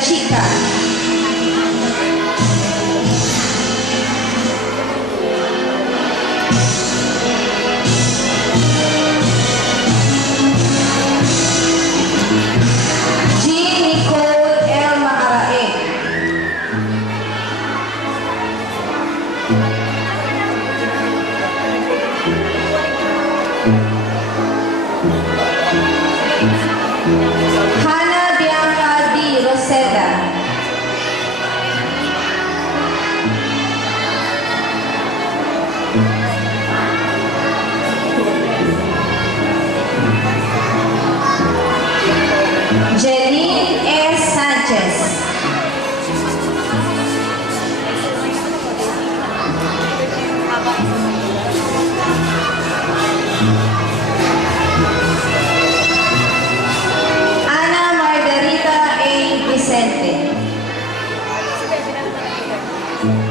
Chica. Hannah Bianca D. Roseda. Jeline S. Sanchez.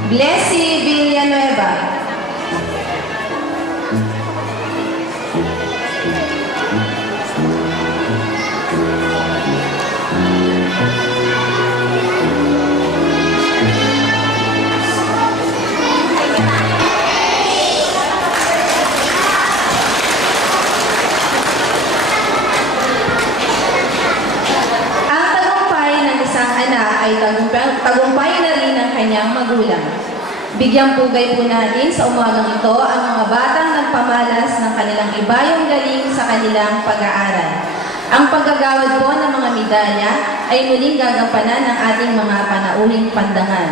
Blessy Villanueva. Ang tagumpay ng isang anak ay tagumpay na rin ng kanyang magulang. Bigyang pugay po natin sa umagang ito ang mga batang nagpamalas ng kanilang ibayong galing sa kanilang pag-aaral. Ang paggagawad po ng mga medalya ay muling gagampanan ng ating mga panauhing pandangan.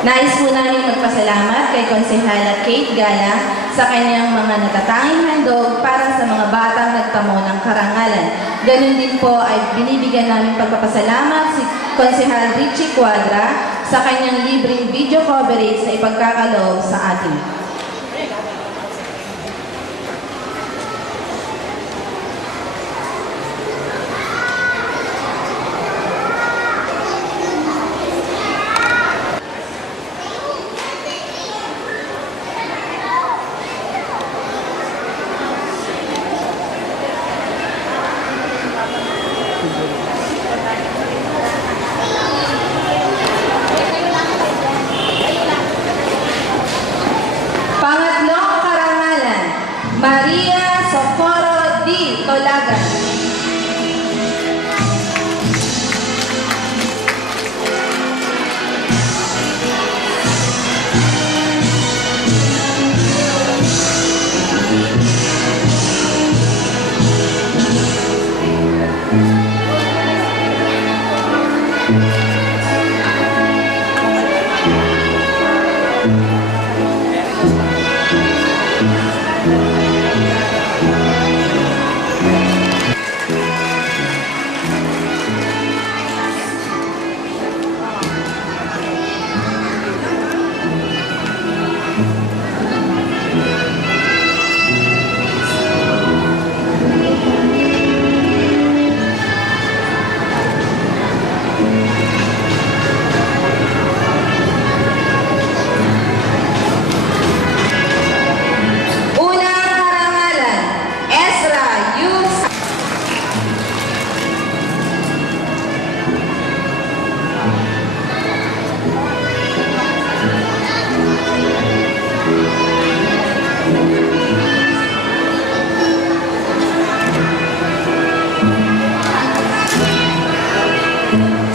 Nais po namin magpasalamat kay Konsehala Kate Gala sa kanyang mga natatanging handog para sa mga batang nagtamo ng karangalan. Ganun din po ay binibigyan namin pagpapasalamat si Konsehal Richie Cuadra sa kanyang libreng video coverage na ipagkakaloob sa atin. Pangatlong karangalan, Maria Socorro D. Tolagan.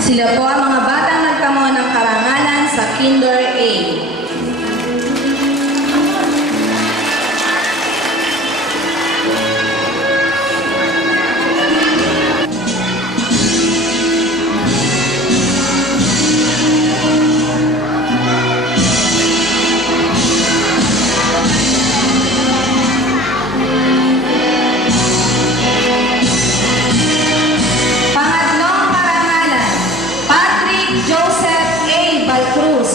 Sila po ang mga batang nagtamo ng karangalan sa Kinder A. Joseph A. Balcruz.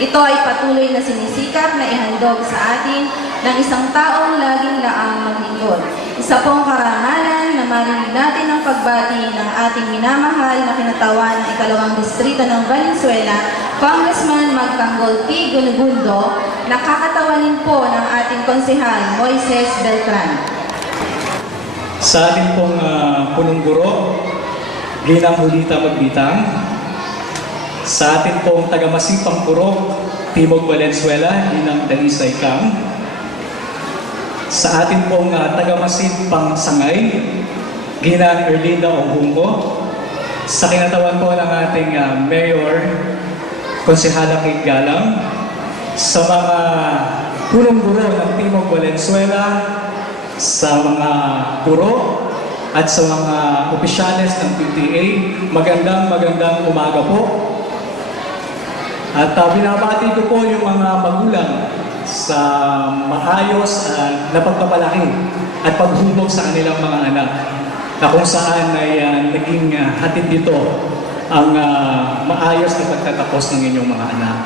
Ito ay patuloy na sinisikap na ihandog sa atin ng isang taong laging laang maglingkod. Isa pong karangalan na marinig natin ang pagbati ng ating minamahal na kinatawan ng ikalawang distrito ng Valenzuela, Congressman Magtanggol P. Gunugundo, nakakatawanin po ng ating konsehal Moises Beltran. Sa ating pong punong guro, Ginang Julita Magbitang, sa ating pong tagamasipang purok, Timog Valenzuela, Ginang Dalisay Cam, sa ating pong tagamasipang sangay, Ginang Erlinda Ogungo, sa kinatawan po ng ating Mayor, Konsehala Kate Galang, sa mga punong guro ng Timog Valenzuela, sa mga guro at sa mga opisyales ng PTA, magandang umaga po. At binabati ko po yung mga magulang sa maayos na pagpapalaki at paghubog sa kanilang mga anak, na kung saan ay naging hatid dito ang maayos na pagtatapos ng inyong mga anak.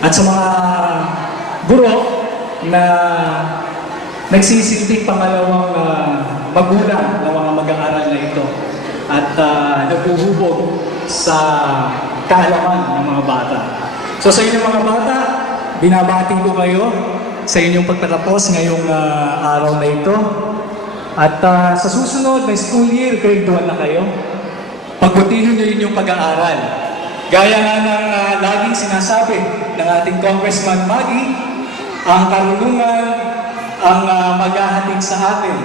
At sa mga guro na nagsisilbing pangalawang magulang ng mga mag-aaral na ito at naghuhubog sa kaalaman ng mga bata. So sa inyong mga bata, binabati ko kayo sa inyong pagtatapos ngayong araw na ito. At sa susunod na school year, grade 1 na kayo, pagbutihin niyo inyong pag-aaral. Gaya nga ng laging sinasabi ng ating Congressman Maggie, ang karunungan ang maghahatid sa atin